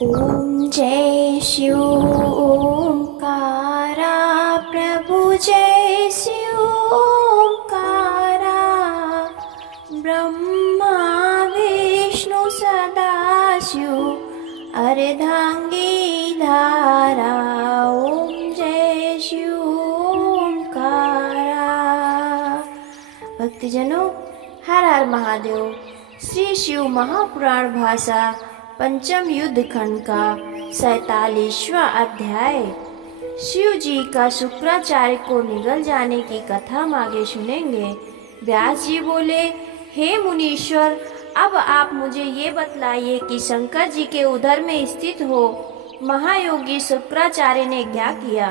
ओम जय शिव ओंकारा प्रभु जय शिव ओंकारा ब्रह्मा विष्णु सदाशिव अर्धांगी धारा। ओम जय शिव ओंकारा। भक्तजनों, हर हर महादेव। श्री शिव महापुराण भाषा पंचम युद्ध खंड का 47वां अध्याय। शिव जी का शुक्राचार्य को निगल जाने की कथा हम आगे सुनेंगे। व्यास जी बोले, हे मुनीश्वर, अब आप मुझे ये बतलाइए कि शंकर जी के उदर में स्थित हो महायोगी शुक्राचार्य ने क्या किया।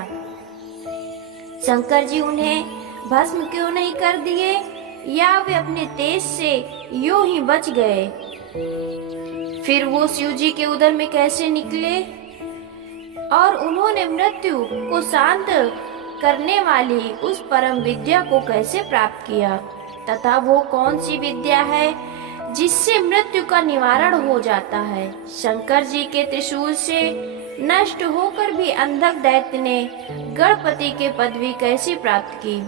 शंकर जी उन्हें भस्म क्यों नहीं कर दिए, या वे अपने तेज से यूं ही बच गए। फिर वो शिव जी के उदर में कैसे निकले और उन्होंने मृत्यु को शांत करने वाली उस परम विद्या को कैसे प्राप्त किया, तथा वो कौन सी विद्या है जिससे मृत्यु का निवारण हो जाता है। शंकर जी के त्रिशूल से नष्ट होकर भी अंधक दैत्य ने गणपति के पदवी कैसे प्राप्त की।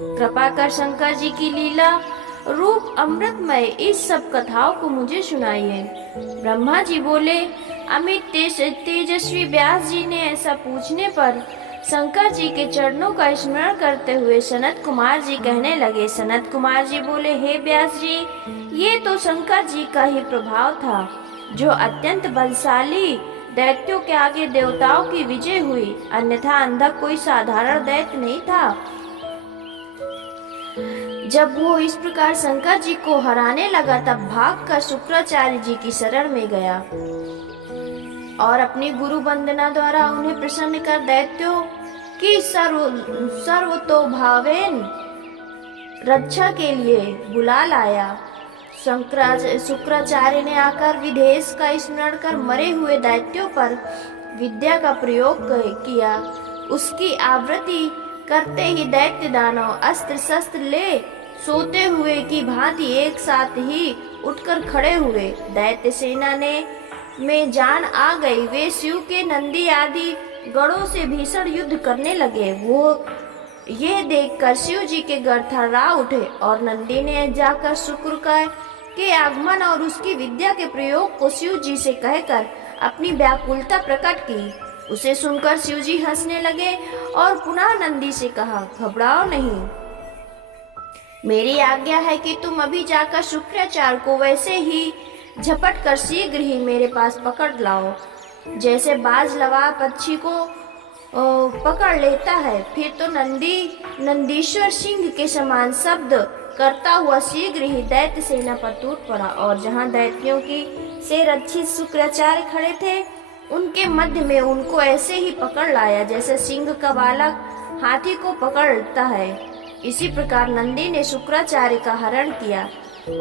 कृपा कर शंकर जी की लीला रूप अमृतमय इस सब कथाओं को मुझे सुनाइए। ब्रह्मा जी बोले, अमित तेजस्वी व्यास जी ने ऐसा पूछने पर शंकर जी के चरणों का स्मरण करते हुए सनत कुमार जी कहने लगे। सनत कुमार जी बोले, हे व्यास जी, ये तो शंकर जी का ही प्रभाव था, जो अत्यंत बलशाली दैत्यों के आगे देवताओं की विजय हुई, अन्यथा अंधक कोई साधारण दैत्य नहीं था। जब वो इस प्रकार शंकर जी को हराने लगा, तब भागकर शुक्राचार्य जी की शरण में गया और अपनी गुरु वंदना द्वारा उन्हें प्रसन्न कर दैत्यों की सर्वतोभावेन रक्षा के लिए बुला लाया। शुक्राचार्य ने आकर विदेश का स्मरण कर मरे हुए दैत्यों पर विद्या का प्रयोग किया। उसकी आवृत्ति करते ही दैत्य दानव अस्त्र शस्त्र ले सोते हुए की भांति एक साथ ही उठकर खड़े हुए। दैत्य सेना में जान आ गई। वे शिव के नंदी आदि गणों से भीषण युद्ध करने लगे। वो ये देखकर शिव जी के गढ़ थर्रा उठे और नंदी ने जाकर शुक्र के आगमन और उसकी विद्या के प्रयोग को शिव जी से कहकर अपनी व्याकुलता प्रकट की। उसे सुनकर शिव जी हंसने लगे और पुनः नंदी से कहा, घबराओ नहीं, मेरी आज्ञा है कि तुम अभी जाकर शुक्राचार्य को वैसे ही झपट कर शीघ्र ही मेरे पास पकड़ लाओ, जैसे बाज लवा पक्षी को पकड़ लेता है। फिर तो नंदीश्वर सिंह के समान शब्द करता हुआ शीघ्र ही दैत्य सेना पर टूट पड़ा, और जहाँ दैत्यों की से रक्षित शुक्राचार्य खड़े थे, उनके मध्य में उनको ऐसे ही पकड़ लाया जैसे सिंह का बालक हाथी को पकड़ता है। इसी प्रकार नंदी ने शुक्राचार्य का हरण किया।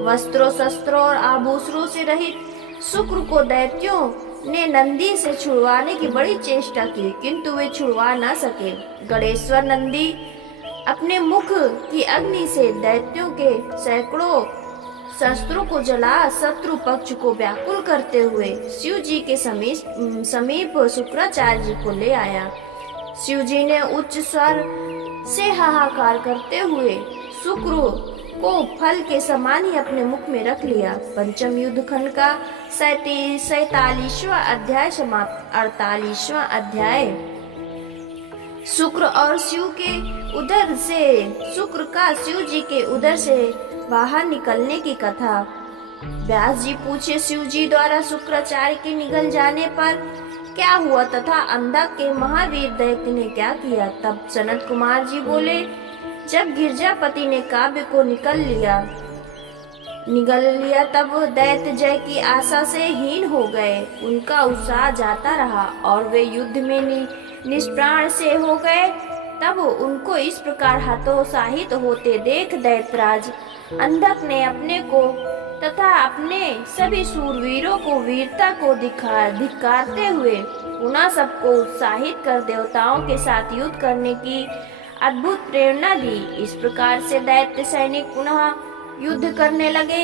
वस्त्रों शस्त्रों और आभूषणों से रहित शुक्र को दैत्यों ने नंदी से छुड़वाने की बड़ी चेष्टा की, किंतु वे छुड़वा न सके। गणेश्वर नंदी अपने मुख की अग्नि से दैत्यों के सैकड़ों शस्त्रों को जला शत्रु पक्ष को व्याकुल करते हुए शिव जी के समीप शुक्राचार्य जी को ले आया। शिव जी ने उच्च स्वर से हाहाकार करते हुए शुक्र को फल के समान ही अपने मुख में रख लिया। पंचम युद्ध खंड का 47वां अध्याय समाप्त। 48वां अध्याय। शुक्र और शिव के उदर से शुक्र का शिव जी के उदर से बाहर निकलने की कथा। व्यास जी पूछे, शिव जी द्वारा शुक्राचार्य के निगल जाने पर क्या हुआ तथा अंधक के महावीर दैत्य ने क्या किया। तब सनत कुमार जी बोले, जब गिरजापति ने काव्य को निगल लिया तब दैत्य जय की आशा से हीन हो गए। उनका उत्साह जाता रहा और वे युद्ध में निष्प्राण से हो गए। तब उनको इस प्रकार हतोत्साहित होते देख दैत्यराज अंधक ने अपने को तथा अपने सभी सूरवीरों को वीरता को धिक्कारते हुए पुनः सबको उत्साहित कर देवताओं के साथ युद्ध करने की अद्भुत प्रेरणा दी। इस प्रकार से दैत्य सैनिक पुनः युद्ध करने लगे।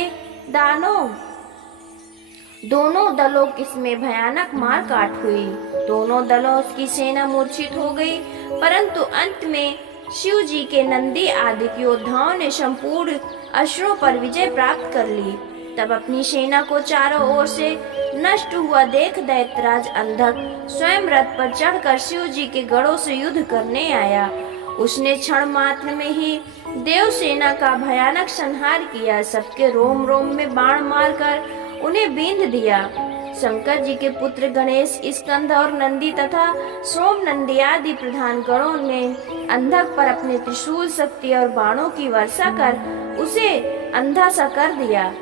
दोनों दलों में भयानक मारकाट हुई। दोनों दलों की सेना मूर्छित हो गई, परंतु अंत में शिव जी के नंदी आदि योद्धाओं ने संपूर्ण असुरों पर विजय प्राप्त कर ली। तब अपनी सेना को चारों ओर से नष्ट हुआ देख दैत्यराज अंधक स्वयं रथ पर चढ़कर शिव जी के गढ़ों से युद्ध करने आया। उसने क्षण मात्र में ही देव सेना का भयानक संहार किया। सबके रोम रोम में बाण मारकर उन्हें बींध दिया। शंकर जी के पुत्र गणेश, स्कंद और नंदी तथा सोम नंदी आदि प्रधान गणों ने अंधक पर अपने त्रिशूल शक्ति और बाणों की वर्षा कर उसे अंधा सा कर दिया।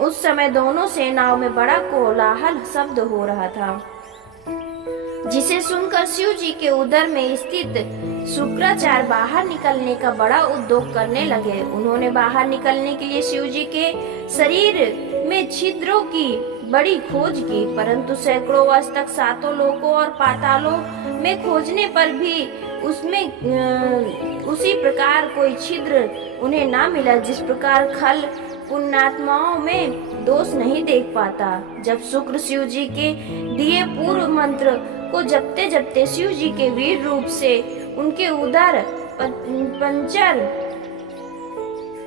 उस समय दोनों सेनाओं में बड़ा कोलाहल शब्द हो रहा था, जिसे सुनकर शिव जी के उदर में स्थित शुक्राचार्य बाहर निकलने का बड़ा उद्योग करने लगे। उन्होंने बाहर निकलने के लिए शिव जी के शरीर में छिद्रों की बड़ी खोज की, परंतु सैकड़ों वर्ष तक सातों लोकों और पातालों में खोजने पर भी उसमें उसी प्रकार कोई छिद्र उन्हें ना मिला, जिस प्रकार खल पुण्यात्माओं में दोष नहीं देख पाता। जब शुक्र शिव जी के दिए पूर्व मंत्र को जपते जपते शिव जी के वीर रूप से उनके उदर पंचर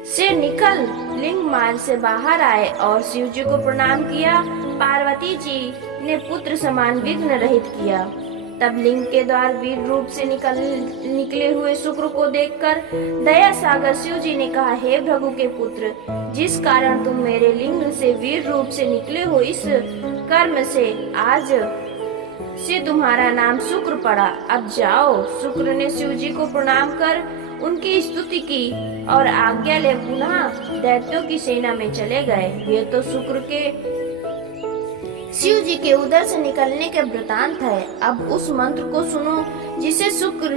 से निकल लिंग मार्ग से बाहर आए और शिव जी को प्रणाम किया। पार्वती जी ने पुत्र समान विघ्न रहित किया। तब लिंग के द्वार वीर रूप से निकले हुए शुक्र को देखकर दया सागर शिव जी ने कहा, हे भृगु के पुत्र, जिस कारण तुम मेरे लिंग से वीर रूप से निकले हो, इस कर्म से आज से तुम्हारा नाम शुक्र पड़ा। अब जाओ। शुक्र ने शिव जी को प्रणाम कर उनकी स्तुति की और आज्ञा ले पुनः दैत्यों की सेना में चले गए। ये तो शुक्र के शिव जी के उदर से निकलने के वृतांत है। अब उस मंत्र को सुनो जिसे शुक्र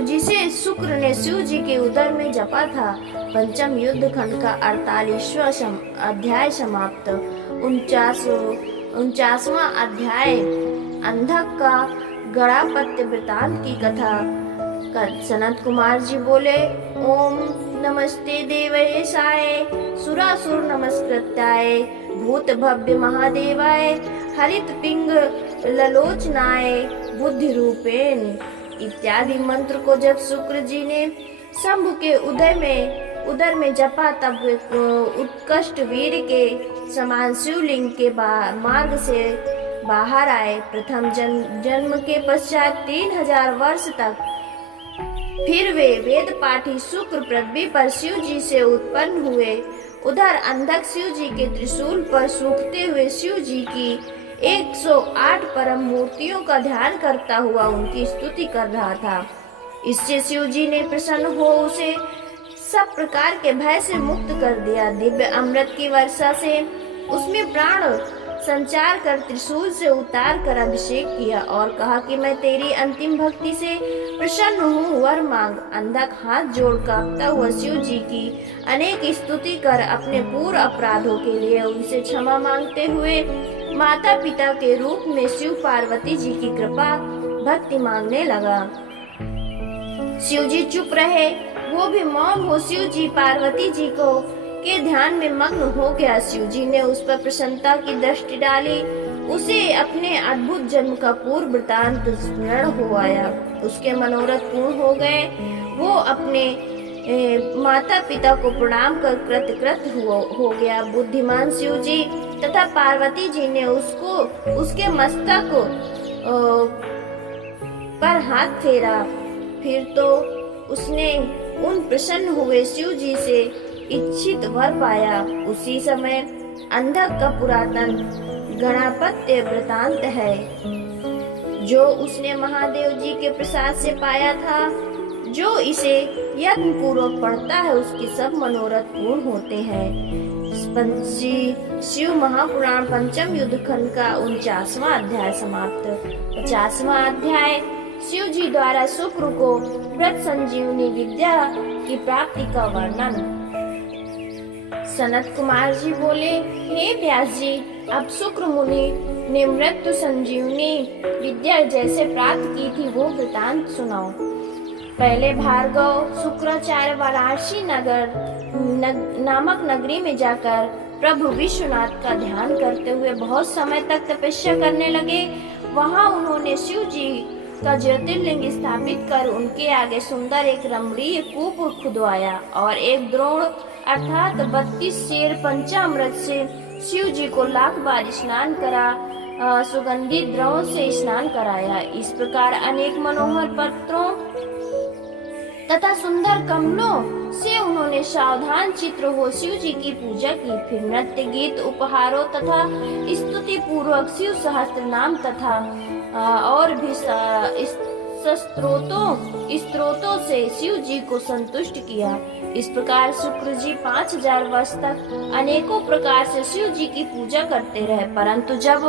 ने शिव जी के उदर में जपा था। पंचम युद्ध खंड का 48वां अध्याय समाप्त। 49वां अध्याय अंधक का गणापत्य वृतांत की कथा। सनत कुमार जी बोले, ओम नमस्ते देवेशाय सुरासुर नमस्कृत्याय भूत भव्य महादेवाय हरित पिंग ललोचनाय बुद्धि रूपेण इत्यादि मंत्र को जब शुक्र जी ने शंभु के उदर में जपा, तब उत्कृष्ट वीर के समान शिवलिंग के मार्ग से बाहर आए। प्रथम जन्म के पश्चात 3000 वर्ष तक फिर वे वेद पाठी शुक्र पृथ्वी पर शिव जी से उत्पन्न हुए। उधर अंधक शिव जी के त्रिशूल पर सूखते हुए शिव जी की 108 परम मूर्तियों का ध्यान करता हुआ उनकी स्तुति कर रहा था। इससे शिव जी ने प्रसन्न हो उसे सब प्रकार के भय से मुक्त कर दिया। दिव्य अमृत की वर्षा से उसमें प्राण संचार कर त्रिशूल से उतार कर अभिषेक किया और कहा कि मैं तेरी अंतिम भक्ति से प्रसन्न हूँ, वर मांग। अंधक हाथ जोड़ कांपता हुआ शिव जी की अनेक स्तुति कर अपने पूर्व अपराधों के लिए उनसे क्षमा मांगते हुए माता पिता के रूप में शिव पार्वती जी की कृपा भक्ति मांगने लगा। शिव जी चुप रहे, वो भी मौन हो शिव जी पार्वती जी को के ध्यान में मग्न हो गया। शिव जी ने उस पर प्रसन्नता की दृष्टि डाली, उसे अपने अद्भुत जन्म का पूर्व वृतांत स्मरण हो आया। उसके मनोरथ पूर्ण हो गए। वो अपने माता पिता को प्रणाम कर कृतकृत हो गया। बुद्धिमान शिव जी तथा पार्वती जी ने उसके मस्तक पर हाथ फेरा। फिर तो उसने उन प्रसन्न हुए शिव जी से इच्छित वर पाया। उसी समय अंधक का पुरातन गणापत्य वृतांत है, जो उसने महादेव जी के प्रसाद से पाया था। जो इसे यत्न पूर्वक पढ़ता है उसके सब मनोरथ पूर्ण होते हैं। शिव महापुराण पंचम युद्ध खंड का 49वां अध्याय समाप्त। 50वां अध्याय शिव जी द्वारा शुक्र को व्रत संजीवनी विद्या की प्राप्ति का वर्णन। सनत कुमार जी बोले, हे व्यास जी, अब शुक्र मुनि ने मृत्यु संजीवनी विद्या जैसे प्राप्त की थी वो वृतांत सुनाओ। पहले भार्गव शुक्राचार्य वाराणसी नामक नगरी में जाकर प्रभु विश्वनाथ का ध्यान करते हुए बहुत समय तक तपस्या करने लगे। वहां उन्होंने शिव जी का ज्योतिर्लिंग स्थापित कर उनके आगे सुंदर एक रमणीय कूप खुदवाया और एक द्रोण अर्थात 32 शेर पंचामृत से शिव जी को लाख बार स्नान करा, सुगंधित द्रवों से स्नान कराया। इस प्रकार अनेक मनोहर पत्रों तथा सुंदर कमलों से उन्होंने सावधान चित्र हो शिव जी की पूजा की। फिर नृत्य गीत उपहारों तथा स्तुति पूर्वक शिव सहस्त्र नाम तथा और भी स्त्रोतों से शिव जी को संतुष्ट किया। इस प्रकार शुक्र जी 5000 वर्ष तक अनेकों प्रकार से शिव जी की पूजा करते रहे, परंतु जब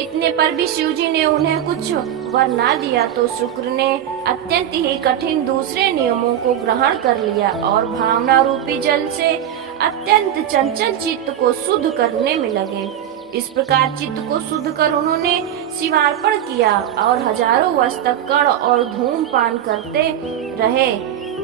इतने पर भी शिव जी ने उन्हें कुछ वर ना दिया तो शुक्र ने अत्यंत ही कठिन दूसरे नियमों को ग्रहण कर लिया और भावना रूपी जल से अत्यंत चंचल चित्त को शुद्ध करने में लगे। इस प्रकार चित्त को शुद्ध कर उन्होंने शिवार्पण किया और हजारों वर्ष तक कण और धूमपान करते रहे।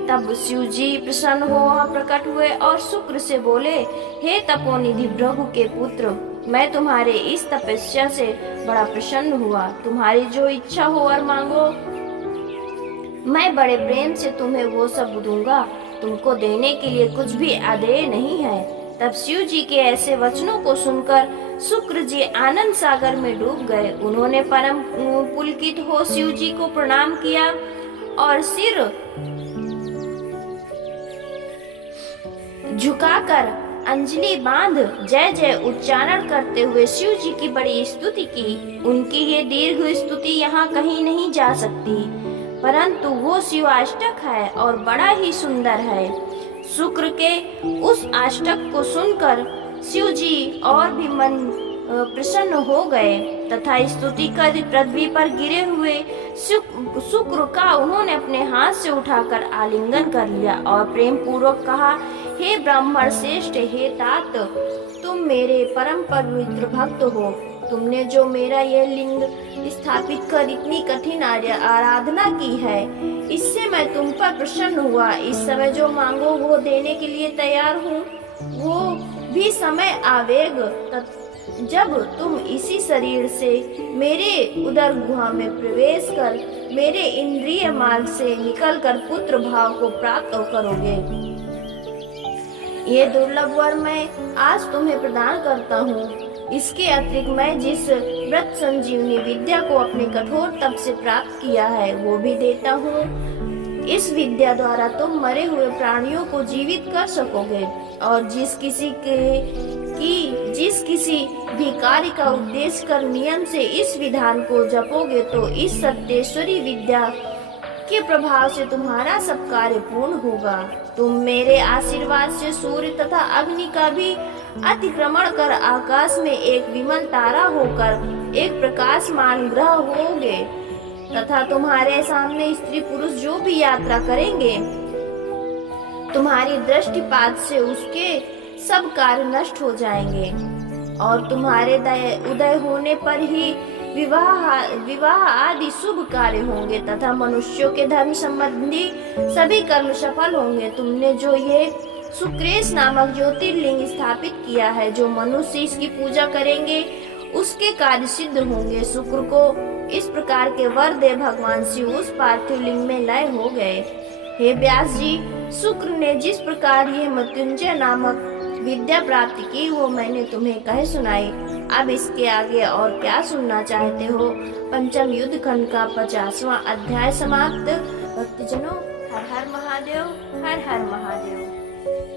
तब शिव जी प्रसन्न हो वहाँ प्रकट हुए और शुक्र से बोले, हे तपोनिधि भृगु के पुत्र, मैं तुम्हारे इस तपस्या से बड़ा प्रसन्न हुआ। तुम्हारी जो इच्छा हो और मांगो, मैं बड़े प्रेम से तुम्हें वो सब दूंगा। तुमको देने के लिए कुछ भी अदेय नहीं है। तब शिव जी के ऐसे वचनों को सुनकर शुक्र जी आनंद सागर में डूब गए। उन्होंने परम पुलकित हो शिव जी को प्रणाम किया और सिर झुकाकर अंजलि बांध जय जय उच्चारण करते हुए शिव जी की बड़ी स्तुति की। उनकी ये दीर्घ स्तुति यहाँ कहीं नहीं जा सकती, परंतु वो शिवाष्टक है और बड़ा ही सुंदर है। शुक्र के उस अष्टक को सुनकर शिव जी और भी मन प्रसन्न हो गए तथा स्तुति कर पृथ्वी पर गिरे हुए शुक्र का उन्होंने अपने हाथ से उठाकर आलिंगन कर लिया और प्रेम पूर्वक कहा, हे ब्राह्मण श्रेष्ठ, हे तात, तुम मेरे परम पवित्र भक्त हो। तुमने जो मेरा यह लिंग स्थापित कर इतनी कठिन आराधना की है, इससे मैं तुम पर प्रसन्न हुआ। इस समय जो मांगो वो देने के लिए तैयार हूँ। वो भी समय आवेगा जब तुम इसी शरीर से मेरे उदर गुहा में प्रवेश कर मेरे इंद्रिय मार्ग से निकलकर पुत्र भाव को प्राप्त करोगे। ये दुर्लभ वर मैं आज तुम्हें प्रदान करता हूँ। इसके अतिरिक्त मैं जिस व्रत संजीवनी विद्या को अपने कठोर तप से प्राप्त किया है वो भी देता हूँ। इस विद्या द्वारा तुम मरे हुए प्राणियों को जीवित कर सकोगे और जिस किसी भी कार्य का उद्देश्य कर नियम से इस विधान को जपोगे तो इस सत्येश्वरी विद्या के प्रभाव से तुम्हारा सब कार्य पूर्ण होगा। तुम मेरे आशीर्वाद से सूर्य तथा अग्नि का भी अतिक्रमण कर आकाश में एक विमल तारा होकर एक प्रकाशमान ग्रह होगे तथा तुम्हारे सामने स्त्री पुरुष जो भी यात्रा करेंगे, तुम्हारी दृष्टिपात से उसके सब कार्य नष्ट हो जाएंगे और तुम्हारे उदय होने पर ही विवाह आदि शुभ कार्य होंगे तथा मनुष्यों के धर्म संबंधी सभी कर्म सफल होंगे। तुमने जो ये शुक्रेश नामक ज्योतिर्लिंग स्थापित किया है, जो मनुष्य इसकी पूजा करेंगे उसके कार्य सिद्ध होंगे। शुक्र को इस प्रकार के वर दे भगवान शिव उस पार्थिव लिंग में लय हो गए। हे व्यास जी, शुक्र ने जिस प्रकार ये मृत्युंजय नामक विद्या प्राप्त की वो मैंने तुम्हें कह सुनाई। अब इसके आगे और क्या सुनना चाहते हो? पंचम युद्ध खंड का 50वां अध्याय समाप्त। भक्तजनों, हर हर महादेव, हर हर महादेव।